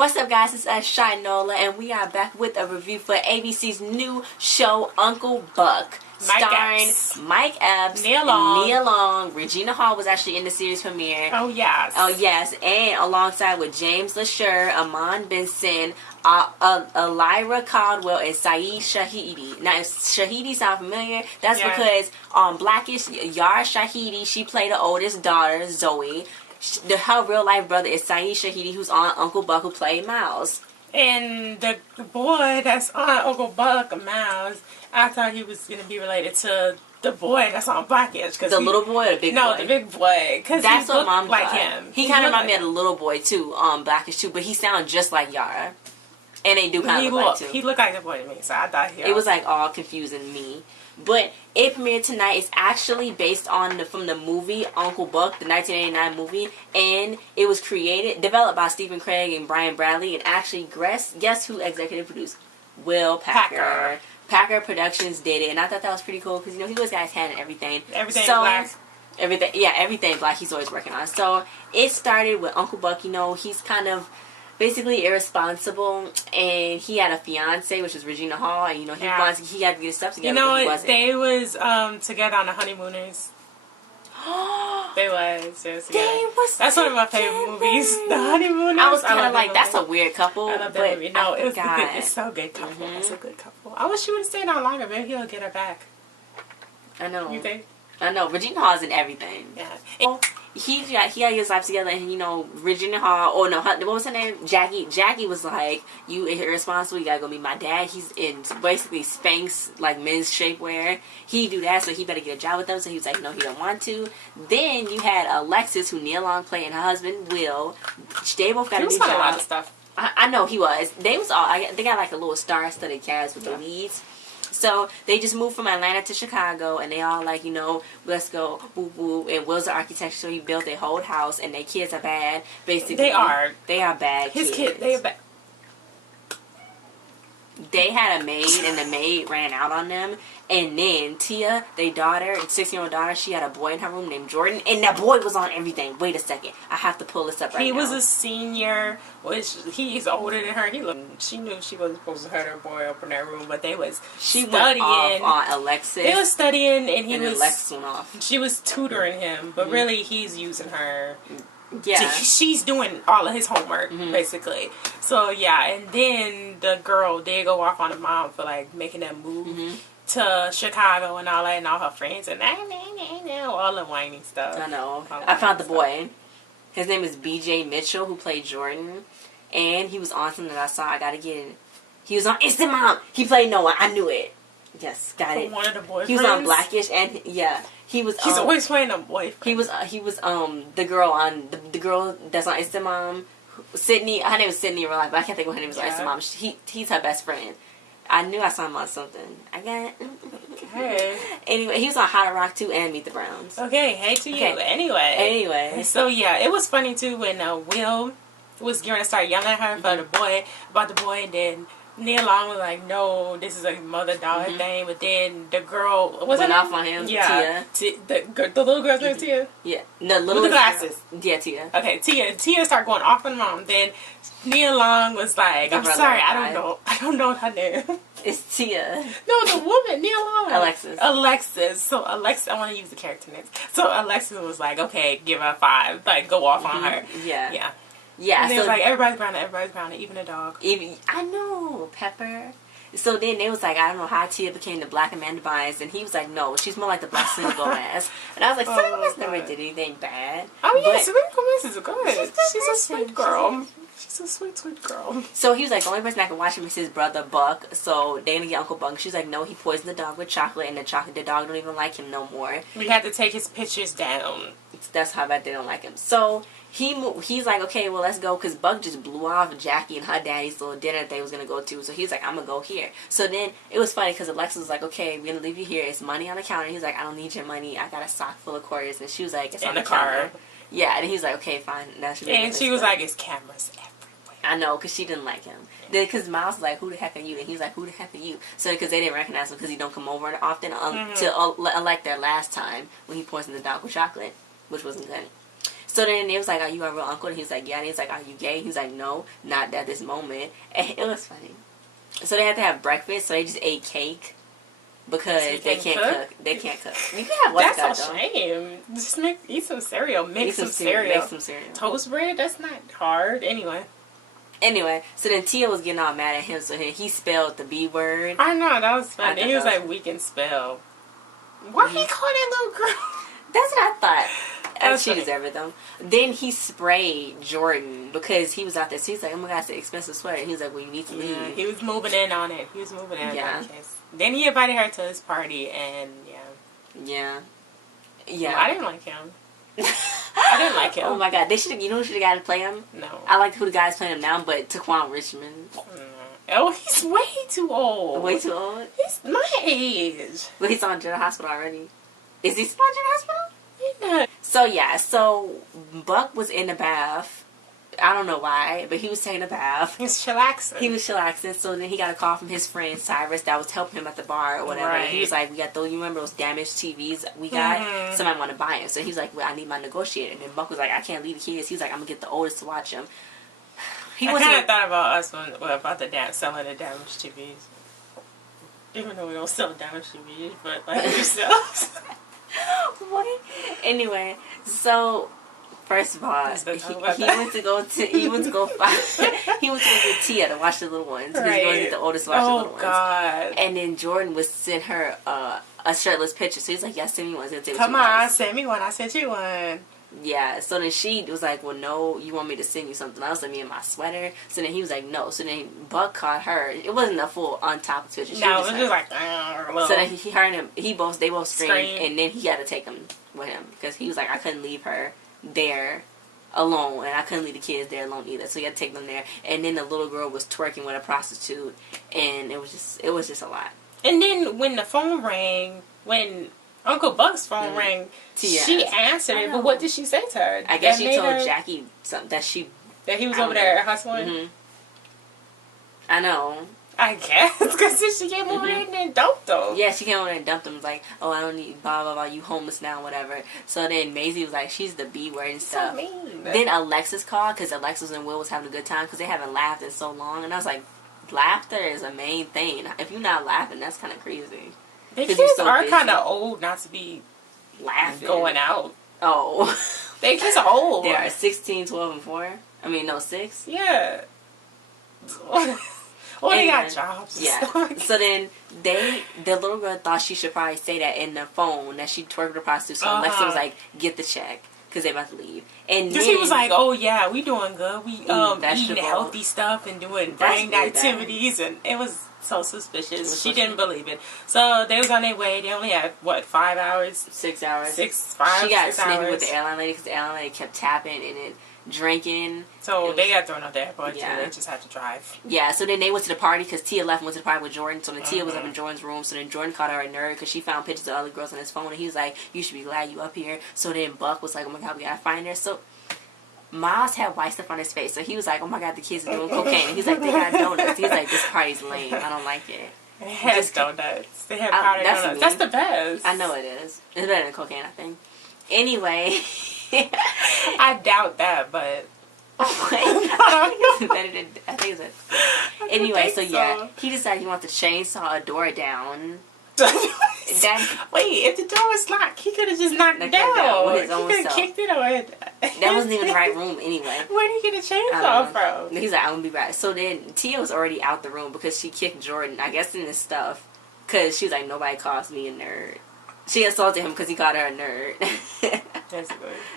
What's up, guys? It's Shinola, and we are back with a review for ABC's new show, Uncle Buck. Starring Mike Epps, Nia Long. Regina Hall was actually in the series premiere. Oh, yes. And alongside with James Lesure, Iman Benson, Aalyrah Caldwell, and Sayeed Shahidi. Now, if Shahidi sound familiar, that's because on Blackish, Aalyrah Shahidi, she played the oldest daughter, Zoe. Her real life brother is Sayeed Shahidi, who's on Uncle Buck, who played Miles. And the boy that's on Uncle Buck, Miles, I thought he was going to be related to the boy that's on Blackish. The little boy or the big boy? No, the big boy. Cause that's what Mom like thought. Him. He kind of reminded me of the little boy, too, Blackish, too. But he sounds just like Aalyrah. And they do kind of look like, too. He looked like the boy to me, so I thought it was, like, all confusing me. But it premiered tonight. It's actually based on from the movie Uncle Buck, the 1989 movie, and it was developed by Stephen Craig and Brian Bradley, and actually guess who executive produced? Will Packer. Packer Productions did it, and I thought that was pretty cool because he always got his hand in everything. Everything black. Everything black he's always working on. So it started with Uncle Buck. He's kind of basically irresponsible, and he had a fiance, which was Regina Hall, and he had to get his stuff together. They was together on the Honeymooners. They was that's one of my favorite movies, The Honeymooners. I was kind of like, that's a weird couple. I love that movie. No, it's so good couple. It's a good couple. I wish she would have stayed on longer. Maybe he'll get her back. I know. You think? I know. Regina Hall's in everything. Yeah. He got his life together, and Regina Hall. Oh no, what was her name? Jackie. Jackie was like, "You irresponsible. You gotta go meet my dad. He's in basically Spanx, like men's shapewear. He do that, so he better get a job with them." So he was like, "No, he don't want to." Then you had Alexis, who Nia Long played, and her husband Will. They both got a new job. A lot of stuff. I know he was. They was all. They got like a little star-studded cast with the leads. So they just moved from Atlanta to Chicago, and they all like, let's go, woo woo. And Will's an architect, so he built their whole house, and their kids are bad. Basically, they are bad. His kids, they are bad. They had a maid, and the maid ran out on them. And then Tia, their daughter, 16-year-old daughter, she had a boy in her room named Jordan, and that boy was on everything. Wait a second, I have to pull this up right now. He was a senior, which he's older than her. She knew she wasn't supposed to hurt her boy up in that room, but she studying. Went off on Alexis. They was studying, and Alexis went off. She was tutoring him, but really he's using her. Yeah, she's doing all of his homework basically. So yeah, and then the girl did go off on the mom for like making that move to Chicago and all that, and all her friends and all the whiny stuff. I know. I found the boy. His name is B.J. Mitchell, who played Jordan, and he was on something that I saw. I gotta get it. He was on Instant Mom. He played Noah. I knew it. Yes, got it. One of the boyfriends. He was on Blackish, and he was. He's always playing a boyfriend. He was the girl on the girl that's on Instant Mom. Sydney. Her name was Sydney in real life, but I can't think of what her name was on Instant Mom. He's her best friend. I knew I saw him on something. I got it. Okay. Anyway, he was on How to Rock 2 and Meet the Browns. Okay, hey to you. Anyway. So yeah, it was funny too when Will was going to start yelling at her about the boy, and then Nia Long was like, "No, this is a mother-daughter thing." But then the girl went off on him. Yeah, Tia. The little girl's name Tia. Yeah, the little with the glasses. Yeah, Tia. Okay, Tia started going off on mom. Then Nia Long was like, "I'm sorry, I don't know her name." It's Tia. No, the woman, Nia Long. Alexis. So Alexis, I want to use the character names. So Alexis was like, "Okay, give her 5. Like, go off on her." Yeah. And it was like, everybody's brown, even the dog. I know, Pepper. So then they was like, I don't know how Tia became the black Amanda Bynes, and he was like, no, she's more like the black Selena Gomez. And I was like, Selena Gomez never did anything bad. Oh yeah, Selena Gomez is good. She's a sweet girl. She's a sweet girl. So he was like, the only person that can watch him is his brother Buck. So they're gonna get Uncle Buck. She's like, no, he poisoned the dog with chocolate, and the dog don't even like him no more. We had to take his pictures down. That's how bad they don't like him. So he's like, okay, well, let's go, because Buck just blew off Jackie and her daddy's little dinner that they was going to go to. So he's like, I'm going to go here. So then it was funny because Alexis was like, okay, we're going to leave you here. It's money on the counter. He's like, I don't need your money. I got a sock full of quarters. And she was like, it's on the car. Yeah, and he's like, okay, fine. And she was like, it's cameras everywhere. I know, because she didn't like him. Because Miles was like, who the heck are you? And he was like, who the heck are you? So because they didn't recognize him because he don't come over often unlike their last time when he poisoned the dog with chocolate, which wasn't good. So then it was like, are you a real uncle? And he was like, yeah. And he was like, are you gay? He was like, no, not at this moment. And it was funny. So they had to have breakfast, so they just ate cake. Because they can't cook. They can't cook. You can have what? That's a shame. Just eat some cereal. Make some cereal. Make some cereal. Toast bread? That's not hard. Anyway, so then Tia was getting all mad at him, so he spelled the B word. I know, that was funny. He was like, we can spell. Why he call that little girl? That's what I thought. She deserved it, though. Then he sprayed Jordan because he was out there. So he's like, oh my God, it's an expensive sweater. He was like, well, you need to leave. Yeah, he was moving in on it. Yeah. Then he invited her to his party, and yeah. Well, I didn't like him. Oh my God, they should. You know who should have got to play him? No. I like who the guy's playing him now, but Taquan Richmond. Oh, he's way too old. Way too old? He's my age. But he's on General Hospital already. Is he still on General Hospital? Yeah. So Buck was in the bath. I don't know why, but he was taking a bath. He was chillaxing. So then he got a call from his friend Cyrus that was helping him at the bar or whatever. Right. And he was like, you remember those damaged TVs we got? Somebody want to buy them. So he was like, well, I need my negotiator. And then Buck was like, I can't leave the kids. He was like, I'm going to get the oldest to watch them. I kind of thought about us about selling the damaged TVs. Even though we don't sell damaged TVs, but like yourselves. What? Anyway, so first of all, he went to go get Tia to watch the little ones because he wanted to get the oldest to watch the little ones. God! And then Jordan was sent her a shirtless picture, so he's like, "Yeah, send me one." Come on, send me one. I sent you one. Yeah, so then she was like, well, no, you want me to send you something else, like me in my sweater? So then he was like, no. So then Buck caught her. It wasn't a full on top of picture. No, it was just like, so then they both screamed, and then he had to take him with him because he was like, I couldn't leave her there alone, and I couldn't leave the kids there alone either. So he had to take them there. And then the little girl was twerking with a prostitute, and it was just a lot. And then when the phone rang, when Uncle Buck's phone rang, she answered it, but what did she say to her? I guess she told Jackie something that he was over there hustling. Mm-hmm. I know. I guess because she came over there and then dumped him. Yeah, she came over there and dumped him. Was like, oh, I don't need blah blah blah. You homeless now, whatever. So then Maisie was like, she's the B word and stuff. So mean. Then Alexis called because Alexis and Will was having a good time because they haven't laughed in so long, and I was like, laughter is a main thing. If you're not laughing, that's kind of crazy. The kids are kind of old not to be laughing. Going out. Oh. They kids are old. They are 16, 12, and 4. I mean, no, 6. Yeah. Well, they got jobs. Yeah. So then the little girl thought she should probably say that in the phone that she twerked with a prostitute. So Alexa was like, get the check. Because they about to leave. And he was like, oh yeah, we doing good. We eating healthy stuff and doing brain activities. And it was so suspicious. She didn't believe it. So they was on their way. They only had, 5 hours? 6 hours. 6 She got snippy with the airline lady because the airline lady kept tapping and then drinking. So they got thrown out the airport too. They just had to drive. Yeah, so then they went to the party because Tia left and went to the party with Jordan. So then Tia was up in Jordan's room. So then Jordan called her a nerd because she found pictures of other girls on his phone. And he was like, you should be glad you up here. So then Buck was like, oh my God, we gotta find her. So Miles had white stuff on his face. So he was like, oh my God, the kids are doing cocaine. And he's like, they got donuts. He's like, this party's lame. I don't like it. It has donuts. They have powdered donuts. That's the best. I know it is. It's better than cocaine, I think. Anyway. I doubt that, but... I think it's better than... Anyway, so yeah. He decided he wanted to chainsaw a door down. Wait, if the door was locked, he could have just knocked it down. With his own he could have kicked it or... That wasn't even the right room anyway. Where did he get a chainsaw from? He's like, I'm gonna be right. So then Tia was already out the room because she kicked Jordan, I guess, in his stuff. Because she was like, nobody calls me a nerd. She assaulted him because he called her a nerd.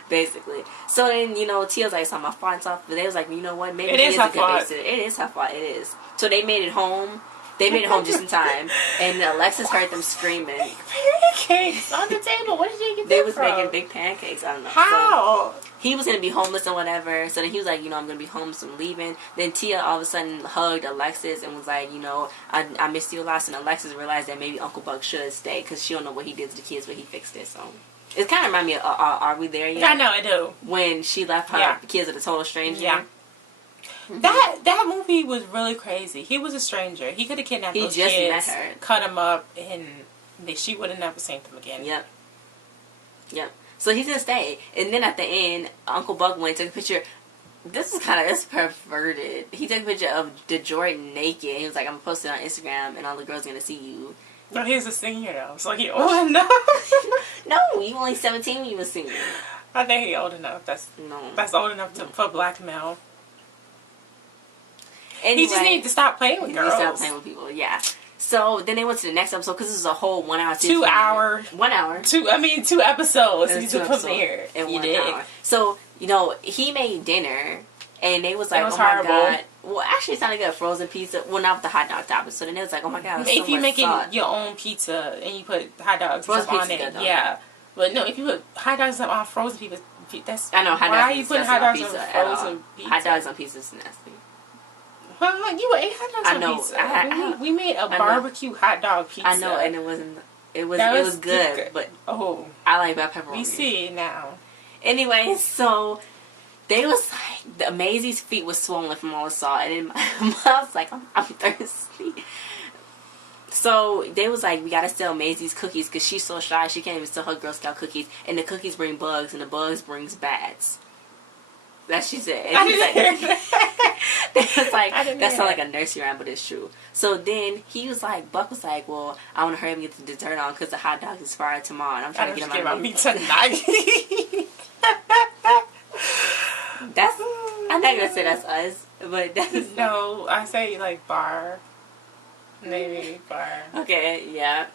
Basically. So then, Tia was like, it's not my fault and stuff. But they was like, you know what? Maybe it is her fault. It is her fault. It is. So they made it home. They made it home just in time. And Alexis heard them screaming. Pancakes on the table. What did you get They was making big pancakes. I don't know. How? So he was going to be homeless and whatever. So then he was like, I'm going to be homeless and leaving. Then Tia all of a sudden hugged Alexis and was like, I missed you a lot. And Alexis realized that maybe Uncle Buck should stay because she don't know what he did to the kids, but he fixed it. So it kind of reminded me of Are We There Yet? I know, I do. When she left her kids with a total stranger. Yeah. Mm-hmm. That movie was really crazy. He was a stranger. He could have kidnapped those kids, met her, cut them up, and she would have never seen them again. Yep. So he's gonna stay. And then at the end, Uncle Buck went and took a picture. This is kind of perverted. He took a picture of DeJoy naked. He was like, I'm gonna post it on Instagram and all the girls are gonna see you. No, he's a senior though. So he old enough. No, you only 17 when you was senior. I think he old enough. That's old enough for blackmail. Anyway, he just needs to stop playing with girls. Stop playing with people, yeah. So then they went to the next episode because this is a whole 1 hour. 2 hour. 1 hour. 2 episodes. He's to premiere in 1 hour. So, he made dinner and they was like, was oh my horrible. God. Well, actually it sounded good. Frozen pizza. Well, not with the hot dog topping. So then it was like, oh my God. If you making your own pizza and you put hot dogs on it, good, yeah. But no, if you put hot dogs on frozen pizza, that's... I know, hot dogs. Why are you putting hot dogs on frozen pizza? Hot dogs on pizza is nasty. Well, you ate hot dogs on pizza. We made a barbecue hot dog pizza. I know, and it was good, but I like that pepperoni. We see it now. Anyway, so they was like, Maisie's feet was swollen from all the salt, and then my mom's like, I'm thirsty. So they was like, we gotta sell Maisie's cookies because she's so shy she can't even sell her Girl Scout cookies, and the cookies bring bugs, and the bugs brings bats. That she said. And he's like, they was like, that sounds like a nursery rhyme, but it's true. So then he was like, Buck was like, well, I want to hurry up and get the dessert on because the hot dog is fried tomorrow, and I'm trying to get my meat tonight. I'm not gonna say that's us, but that's no. I say like bar, maybe bar. Okay, yeah.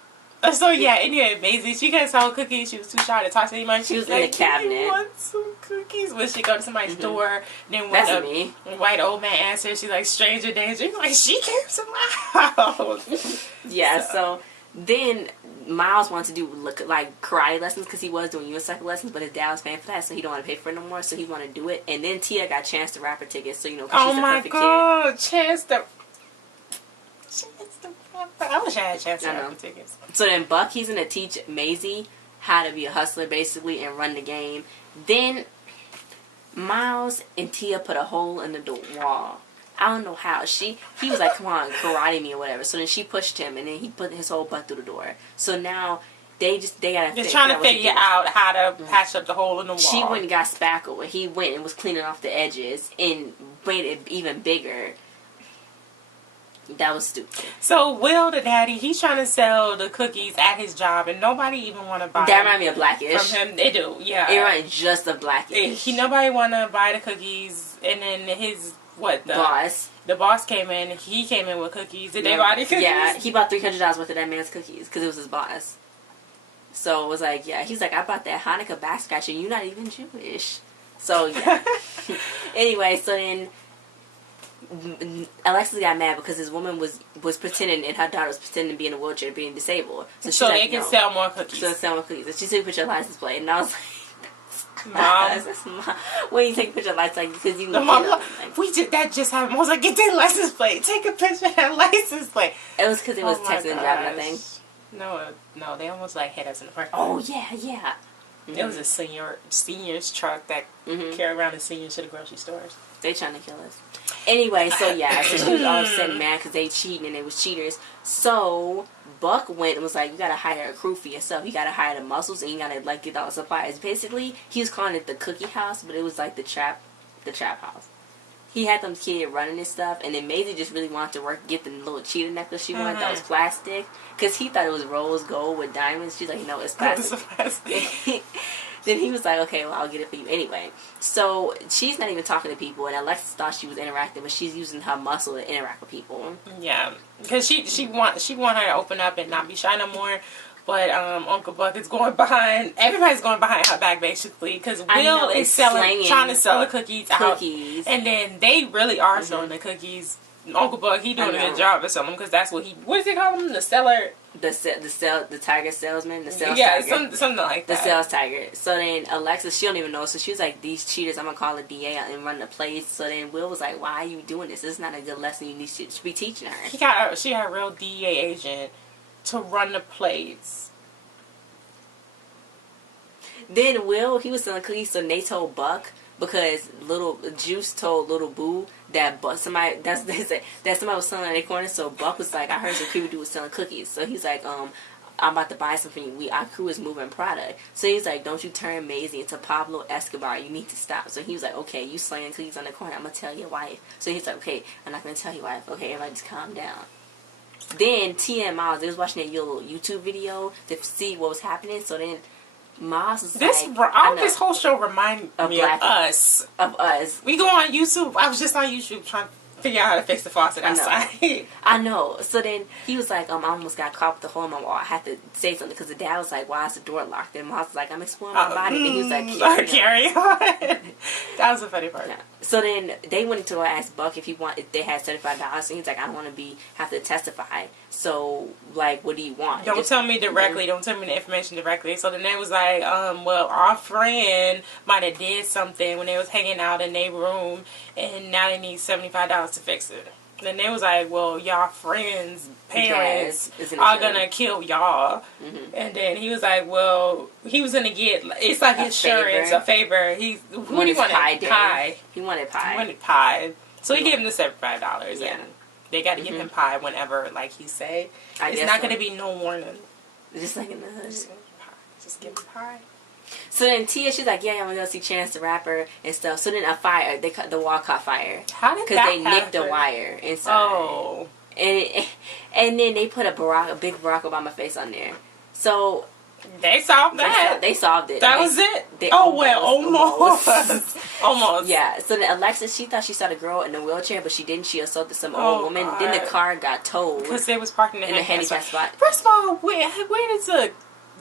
So yeah, anyway, Maisie, she couldn't sell cookies. She was too shy to talk to anyone. She was in the cabinet. Do you want some cookies? When she go to somebody's door, then when a white old man answers, she's like, stranger danger. He's like, she came to my house. Yeah. So then Miles wanted to do like karate lessons because he was doing unicycle lessons, but his dad was paying for that, so he don't want to pay for it no more. So he wanted to do it, and then Tia got Chance the Rapper tickets. So oh my God, Chance the. I wish I had a chance to have the tickets. So then Buck, he's going to teach Maisie how to be a hustler, basically, and run the game. Then Miles and Tia put a hole in the wall. I don't know how. He was like, come on, karate me or whatever. So then she pushed him, and then he put his whole butt through the door. So now they got to They're trying to figure out how to patch up the hole in the wall. She went and got spackle, and he went and was cleaning off the edges and made it even bigger. That was stupid. So Will, the daddy, he's trying to sell the cookies at his job, and nobody even want to buy. That reminds me of Blackish. From him, they do, yeah. It reminds just of Blackish. Nobody want to buy the cookies, and then his boss. The boss came in. He came in with cookies. Did they buy the cookies? Yeah, he bought $300 worth of that man's cookies because it was his boss. So it was like, yeah, he's like, I bought that Hanukkah back scratcher. You're not even Jewish. So yeah. Anyway, so then Alexis got mad because his woman was pretending, and her daughter was pretending to be in a wheelchair, being disabled. So they can sell more cookies. So sell more cookies. And she took a picture of license plate, and I was like, Mom, when you take a picture of license plate, because you that just happened. I was like, get their license plate. Take a picture of that license plate. It was because it was texting and driving, I think. No, they almost like hit us in the parking lot. Oh yeah. Mm-hmm. It was a seniors truck that carried around the seniors to the grocery stores. They trying to kill us. Anyway, so yeah, so she was all upset and mad because they cheating and they was cheaters. So Buck went and was like, you gotta hire a crew for yourself. You gotta hire the muscles and you gotta like get all the supplies. Basically, he was calling it the cookie house, but it was like the trap house. He had them kids running and stuff, and then Maisie just really wanted to get the little cheetah necklace she wanted that was plastic, because he thought it was rose gold with diamonds. She's like, no, it's plastic. Then he was like, okay, well, I'll get it for you anyway. So she's not even talking to people, and Alexis thought she was interacting, but she's using her muscle to interact with people. Yeah, because she want her to open up and not be shy no more. But Uncle Buck is going behind. Everybody's going behind her back basically because Will is trying to sell the cookies out, and then they really are selling the cookies. Uncle Buck, he doing a good job of selling them because that's what he. What does he call him? The seller. The tiger salesman. The sales tiger. Something like that. The sales tiger. So then Alexis, she don't even know. So she was like, these cheaters, I'm gonna call a DA and run the place. So then Will was like, why are you doing this? This is not a good lesson. You need to be teaching her. She had a real DEA agent to run the plates. Then Will, he was selling cookies, so they told Buck because little Juice told little Boo that somebody was selling at their corner. So Buck was like, I heard some creepy dude was selling cookies. So he's like, I'm about to buy something from you. Our crew is moving product. So he's like, don't you turn Maisie into Pablo Escobar. You need to stop. So he was like, okay, you slaying cookies on the corner. I'm going to tell your wife. So he's like, okay, I'm not going to tell your wife. Okay, everybody just calm down. Then Tia and Miles, they was watching that little YouTube video to see what was happening. So then Miles was this whole show remind me of us. Of us. We go on YouTube. I was just on YouTube trying to figure out how to fix the faucet outside. I know. So then he was like, I almost got caught with the hole in my wall. I had to say something because the dad was like, why is the door locked? And Miles was like, I'm exploring my body. And he was like, carry on. That was a funny part. Yeah. So then they went to ask Buck if they had $75. And he's like, I don't want to have to testify. So, like, what do you want? Don't tell me directly. Don't tell me the information directly. So then they was like, well, our friend might have did something when they was hanging out in their room, and now they need $75 to fix it. Then they was like, well, y'all friends' parents are gonna kill y'all. Mm-hmm. And then he was like, well, he was gonna get, it's like insurance, a favor. He wanted pie. He wanted pie. He wanted pie. So he gave him the $75. Yeah. And they got to give him pie whenever, like he say. It's not going to be no warning. Just like in the hood. Just give him pie. So then Tia, she's like, yeah, I'm going to go see Chance the Rapper and stuff. So then the wall caught fire. How did that happen? Because they nicked the wire inside. Oh. And then they put a big Barack Obama face on there. So they solved that. They solved it. That was it? Almost. Almost. Yeah. So then Alexis, she thought she saw the girl in the wheelchair, but she didn't. She assaulted some old woman. God. Then the car got towed. Because they was parked in the handicap spot. First of all, where did the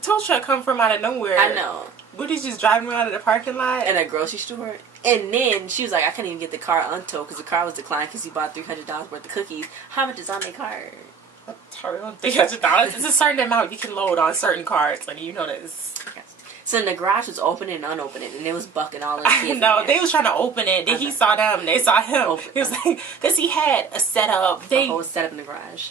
tow truck come from out of nowhere? I know. What, did you just driving around in the parking lot? At a grocery store. And then she was like, I couldn't even get the car untowed because the car was declined because you bought $300 worth of cookies. How much is on the car? $300. It's a certain amount you can load on certain cards, and you know this. So the garage was open and unopened, and it was bucking all the kids. No, they was trying to open it. Then he saw them. They saw him. He was like, because he had a setup. A whole setup in the garage.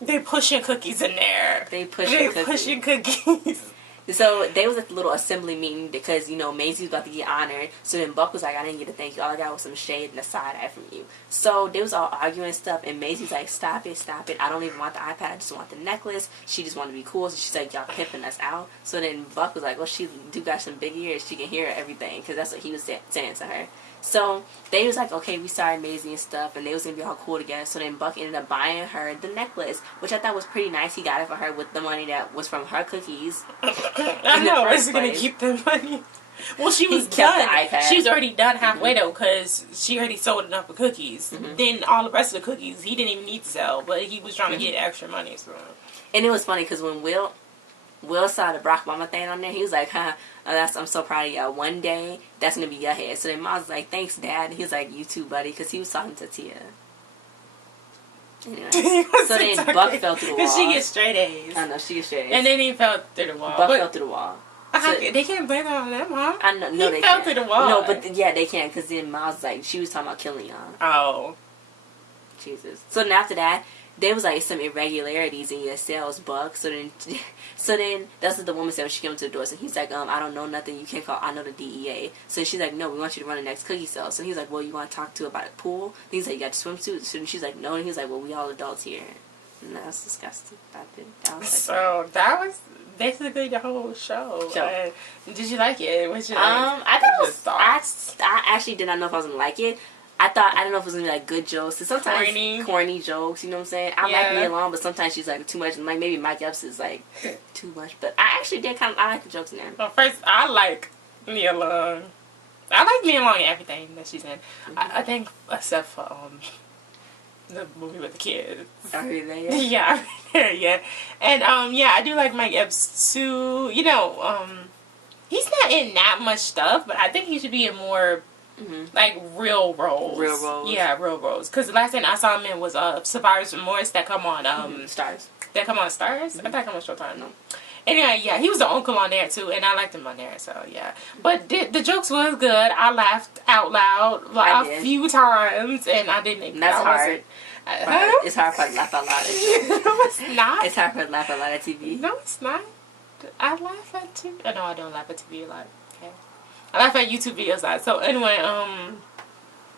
They pushing cookies in there. They pushing cookies. So they was at the little assembly meeting because, Maisie was about to get honored. So then Buck was like, I didn't get a thank you. All I got was some shade and a side eye from you. So they was all arguing and stuff. And Maisie's like, stop it. I don't even want the iPad. I just want the necklace. She just wanted to be cool. So she's like, y'all pimping us out. So then Buck was like, well, she do got some big ears. She can hear everything. Because that's what he was saying to her. So they was like, okay, we sorry Maisie and stuff, and they was going to be all cool together. So then Buck ended up buying her the necklace, which I thought was pretty nice. He got it for her with the money that was from her cookies. I know, is he going to keep the money? Well, she was done. She was already done halfway, though, because she already sold enough of cookies. Mm-hmm. Then all the rest of the cookies, he didn't even need to sell, but he was trying to get extra money. So. And it was funny, because when Will saw the Barack Obama thing on there, he was like, I'm so proud of y'all. One day, that's going to be your head. So then Miles was like, thanks, Dad. And he was like, you too, buddy, because he was talking to Tia. Anyway. So then Buck fell through the wall. Did she get straight A's? I know, she get straight A's. And then he fell through the wall. Buck fell through the wall. So, they can't blame that on them, huh? I know, no, he fell through the wall. No, but they can, because then Miles was like, she was talking about killing y'all. Oh. Jesus. So then after that, there was like some irregularities in your sales, Buck. So then that's what the woman said when she came to the door. So he's like, I don't know nothing. You can't call. I know the DEA. So she's like, no, we want you to run the next cookie sale. So he's like, well, you want to talk to about a pool? And he's like, you got your swimsuit? So she's like, no. And he's like, well, we all adults here. And that's disgusting. That was like, so that was basically the whole show. Did you like it? What you like? I thought it was. I actually did not know if I was gonna like it. I don't know if it was gonna be like good jokes. So sometimes corny jokes, you know what I'm saying? I like Nia Long, but sometimes she's like too much. Like maybe Mike Epps is like too much. But I actually did I like the jokes in there. Well, first, I like Nia Long. I like Nia Long in everything that she's in. Mm-hmm. I think except for the movie with the kids. Oh, really? Yeah. Yeah. And I do like Mike Epps too. He's not in that much stuff, but I think he should be in more. Mm-hmm. Like real roles. Yeah, real roles. Because the last thing I saw him in was Survivor's Remorse that come on Stars. That come on Stars? Mm-hmm. I thought it come on Showtime. No. Anyway, yeah, he was the uncle on there too, and I liked him on there. So yeah, but the jokes was good. I laughed out loud a few times, and I didn't. That's hard. It's hard for to laugh out loud. No, it's not. It's hard for to laugh out loud at TV. No, it's not. I laugh at TV. Oh, no, I don't laugh at TV a lot. Okay. I laugh at YouTube videos a lot. So anyway,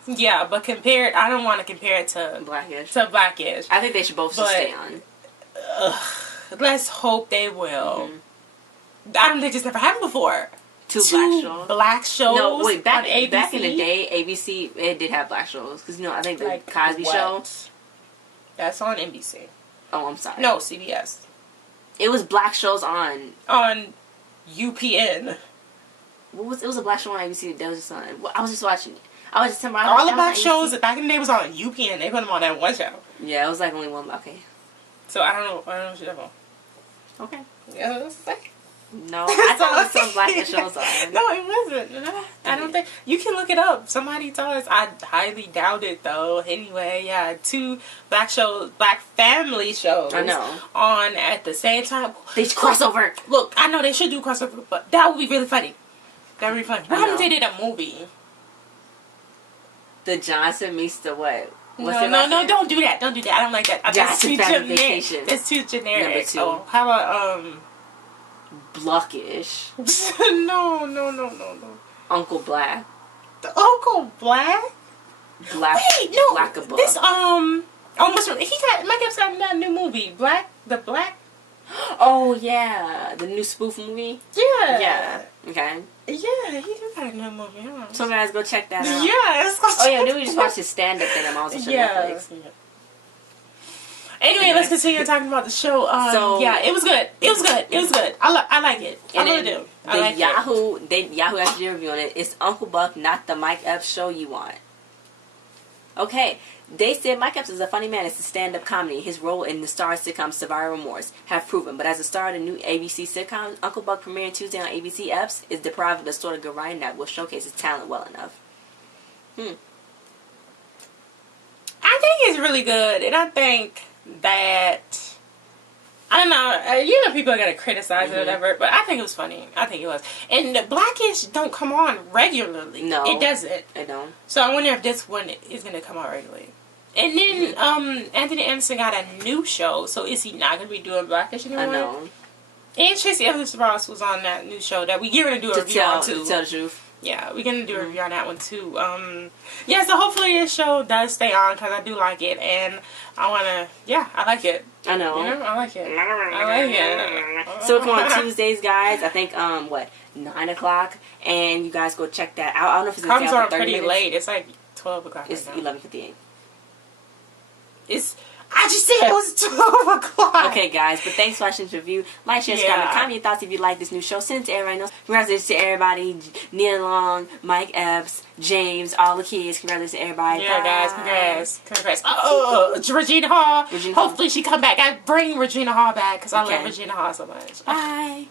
yeah, but I don't want to compare it to Blackish. Blackish. I think they should both just stay on. let's hope they will. I don't think this never happened before. Two black shows. No, wait. Back in the day, ABC it did have black shows because I think the Cosby Show. That's on NBC. Oh, I'm sorry. No, CBS. It was black shows on UPN. It was a black show on ABC that was just on. I was just watching it. All the black shows back in the day was on UPN. They put them on that one show. Yeah, it was like only one. Okay. So I don't know what you're talking about. Okay. Yeah, that's like. No, I thought it was some black shows on. No, it wasn't. No, I don't think. You can look it up. Somebody told us. I highly doubt it, though. Anyway, yeah, 2 black family shows. I know. On at the same time. They crossover. Look, I know they should do crossover, but that would be really funny. That would be funny. Why haven't they did a movie? The Johnson meets the what? No, don't do that. Don't do that. I don't like that. Johnson Family Vacation. It's too generic. Number 2. Oh, how about Bluckish. No. Uncle Black. The Uncle Black? Black. Wait, no. Blackable. This Mike Epps got that new movie. Black. Oh yeah, the new spoof movie. Yeah. Yeah. Okay. Yeah, he did got a new movie. Huh? So guys, go check that out. Yes. Oh yeah, then we just watched his stand-up thing on also Netflix. Yeah. Anyway, let's continue talking about the show. Yeah, it was good. It was good. I like it. I really do. Yahoo actually reviewing it. It's Uncle Buck, not the Mike Epps show you want. Okay, they said Mike Epps is a funny man. It's a stand-up comedy. His role in the Star sitcom Survivor Remorse have proven. But as a star of the new ABC sitcom, Uncle Buck premiering Tuesday on ABC, Epps is deprived of the sort of good writing that will showcase his talent well enough. I think it's really good, and I think that I don't know. People are gonna criticize it or whatever, but I think it was funny. I think it was. And the Blackish don't come on regularly. No, it doesn't. It don't. So I wonder if this one is gonna come out regularly. And then Anthony Anderson got a new show. So is he not gonna be doing Blackish anymore? I know. And Tracy Ellis Ross was on that new show that we're gonna do a review on too. To tell the truth. Yeah, we're gonna do a review on that one too. Yeah, so hopefully this show does stay on because I do like it, and I wanna. Yeah, I like it. I know. I like it. I like it. So come on Tuesdays, guys. I think 9:00, and you guys go check that out. I don't know if it's comes on pretty late. It's like 12 o'clock. It's 11:58. I just said it was 12 o'clock. Okay, guys, but thanks for watching this review. Like, share, subscribe, comment your thoughts if you like this new show. Send it to everybody else. Congratulations to everybody. Nia Long, Mike Epps, James, all the kids. Congratulations to everybody. Yeah, guys, congrats. Regina Hall. Hopefully she come back. I bring Regina Hall back because I love Regina Hall so much. Bye.